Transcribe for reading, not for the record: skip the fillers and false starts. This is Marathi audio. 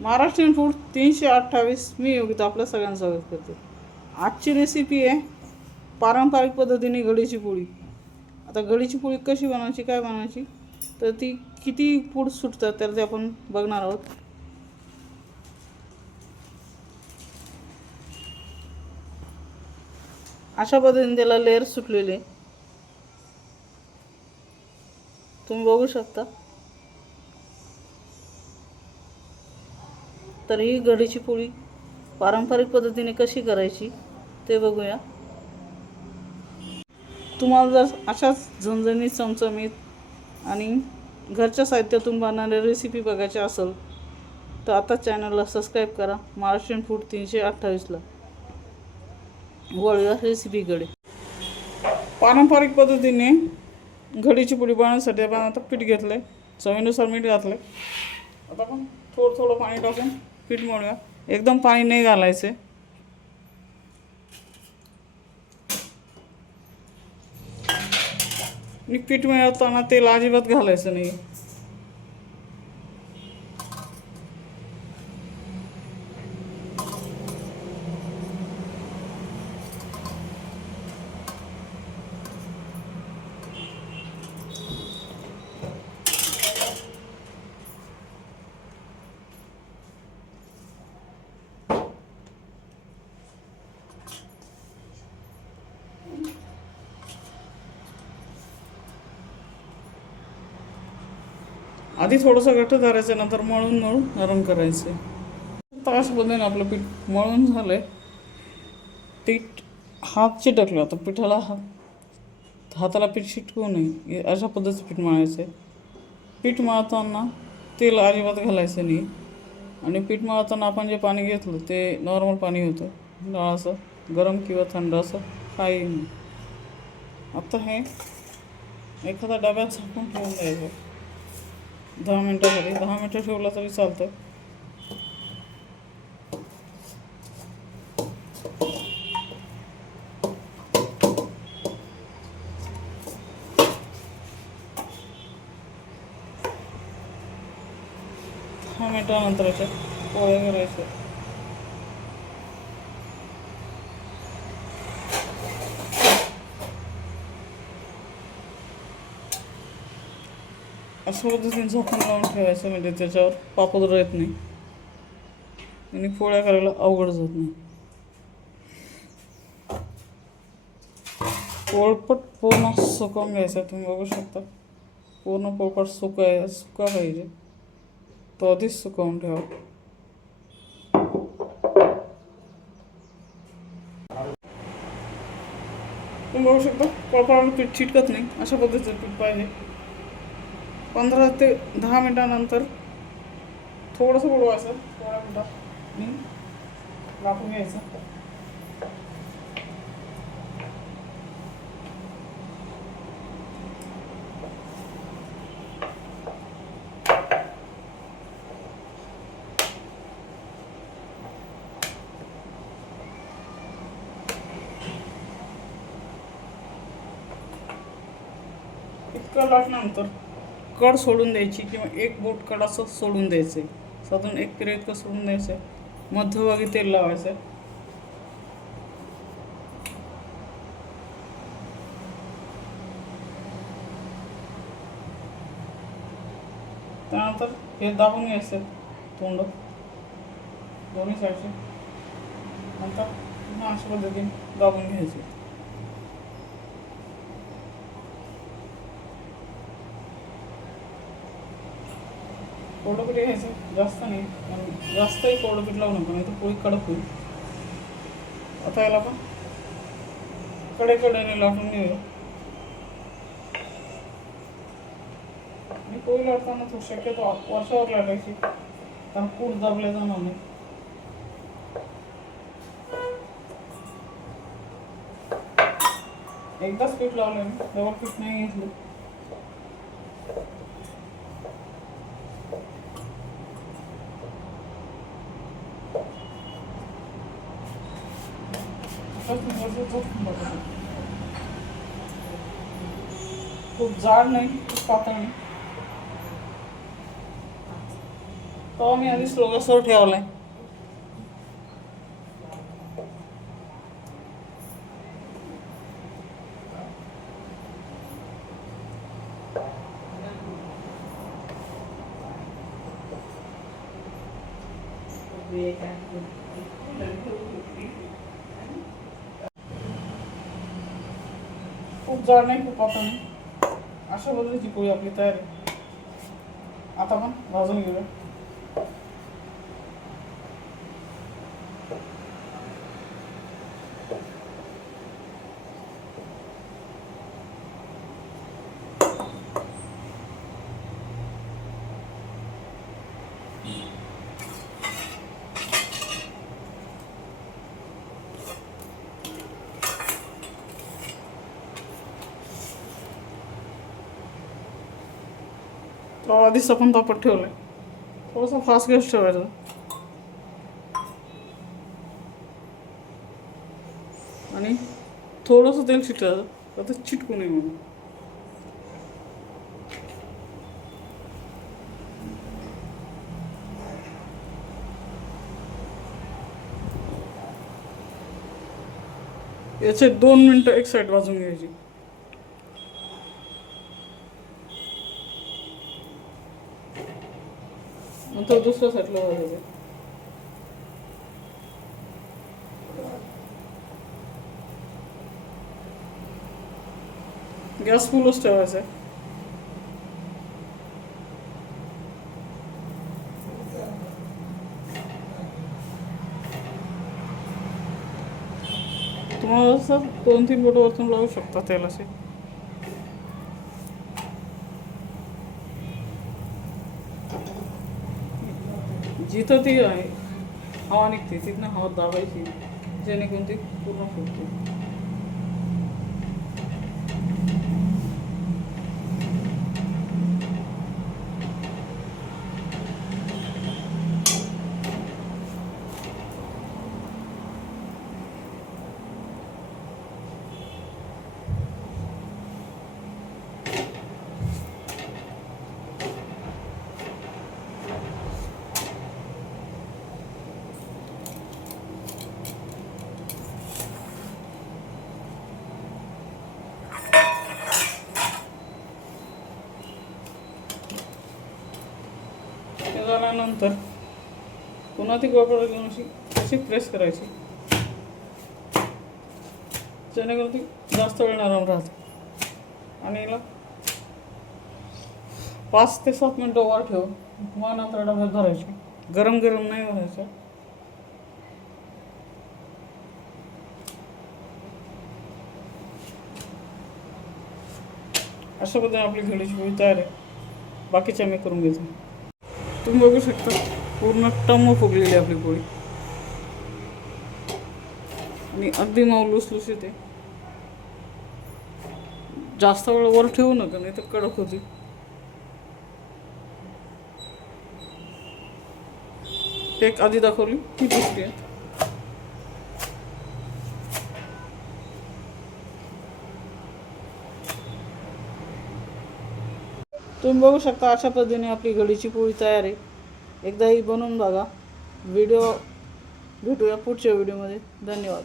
महाराष्ट्रीयन फूड 328 मी योगिता आपलं सगळ्यांचं स्वागत करते. आजची रेसिपी आहे पारंपरिक पद्धतीने गडीची पोळी. आता गडीची पोळी कशी बनवायची, काय बनवायची, तर ती किती पूड सुटतात तर ते आपण बघणार आहोत. अशा पद्धतीने त्याला लेअर सुटलेले तुम्ही बघू शकता. तर ही गडीची पोळी पारंपरिक पद्धतीने कशी करायची ते बघूया. तुम्हाला जर अशाच झणझणीत चमचमीत आणि घरच्या साहित्यातून बनणाऱ्या रेसिपी बघायच्या असेल तर आता चॅनलला सबस्क्राईब करा. महाराष्ट्रीयन फूड 328ला वळूया रेसिपीकडे. पारंपरिक पद्धतीने घडीची पोळी बनवण्यासाठी आपण आता पीठ घेतलं आहे, चवीनुसार मीठ घातलं आहे. आता आपण थोडं थोडं पाणी टाकून पीठ मळूया. एकदम पाणी नाही घालायचं. आणि पीठ मिळवताना तेल अजिबात घालायचं नाही. आधी थोडंसं घट्ट धरायचं, नंतर मळून मळून नरम करायचं. तास पद्धतीने आपलं पीठ मळून झालं आहे. पीठ हात चिटकलं, आता पिठाला हाताला पीठ चिटकू नये अशा पद्धतीचं पीठ मळायचं आहे. पीठ मळताना तेल अजिबात घालायचं नाही. आणि पीठ मळताना आपण जे पाणी घेतलं ते नॉर्मल पाणी होतं, असं गरम किंवा थंड असं काही नाही. आता हे एखादा डब्यात झाकून ठेवून द्यायचं 10 मिनटासाठी. 10 मिनटं ठेवलं तरी चालतं. मिनिटानंतरच्या पोळ्या करायच्या. अशा पद्धतीने झाकून लावून ठेवायचं, म्हणजे त्याच्यावर पापड राहत नाही आणि पोळ्या करायला अवघड जात नाही. पोळपट पूर्ण सुकवून घ्यायचा. तुम्ही बघू शकता पूर्ण पोळपट सुका पाहिजे, तो आधीच सुकवून ठेवा. तुम्ही बघू शकता पोळपाटाला पीठ चिटकत नाही, अशा पद्धतीचं पीठ पाहिजे. 15 ते 10 मिनिटानंतर थोडंसं बुडवायचं, थोड्या मिनटात आणि लाटून घ्यायचं. इतकं लाटल्यानंतर कड सोडून द्यायची, किंवा एक बोट कड असं सोडून द्यायचं. साधारण 1 पिरे इतकं सोडून द्यायचं. मध्यभागी तेल लावायचं. त्यानंतर हे दाबून घ्यायचं तोंड दोन्ही साईडचे. नंतर पुन्हा अशा पद्धतीने दाबून घ्यायचे. कोरडं पीठ घ्यायचं, जास्त नाही, जास्तही कोरडं पीठ लावू नका, नाही तर पोळी कडक होईल. आता याला आपण कडेने लाटून घेऊया. आणि पोळी लाटताना तो शक्यतो वर्षावर लाटायची, कारण पूड दाबल्या जाणार नाही. एकदाच पीठ लावलं मी, डबल पीठ नाही घेतलं. खूप जाड नाही, खूप पातळ नाही. तो मी आधी स्लो गॅसवर ठेवलाय. खूप जाड नाही, खूप पातळ नाही, अशा पद्धतीची पोळी आपली तयार आहे. आता आपण भाजून घेऊया. आधीच आपण तापत ठेवलंय. थोडासा फास्ट गॅस ठेवायचा आणि थोडंसं तेल चिटकायचं, आता चिटकू नये म्हणून. याचे 2 मिनटं एक साईड भाजून घ्यायची. नंतर दुसऱ्या साईडला भाजायचं. गॅस फुलच ठेवायचा आहे. तुम्हाला असं 2-3 बोटं वरतून लावू शकता तेलाचे. जिथं ती आहे हवा निघते तिथनं हवा दाबायची, जेणेकरून ती पूर्ण फुटते. ते झाल्यानंतर पुन्हा ती गोळपाट घेऊन अशी प्रेस करायची, जेणेकरून ती जास्त वेळ नरम राहते. आणि याला 5 ते 7 मिनटं वर ठेवून मग नंतर डब्यात धरायची. गरम गरम नाही भरायचं. अशा पद्धतीने आपली घडीची पोळी तयार आहे. बाकीच्या मी करून घेतो. तुम्ही बघू शकता पूर्ण टम्म फुगलेली आपली पोळी आणि अगदी मऊ लुसलुशीत आहे. जास्त वेळ वर ठेवू नका, नाही तर कडक होती. एक आधी दाखवली ही दुसरी आहे. तुम्ही बघू शकता अशा पद्धतीने आपली घडीची पोळी तयार आहे. एकदा ही बनवून बघा. भेटूया पुढच्या व्हिडिओमध्ये. धन्यवाद.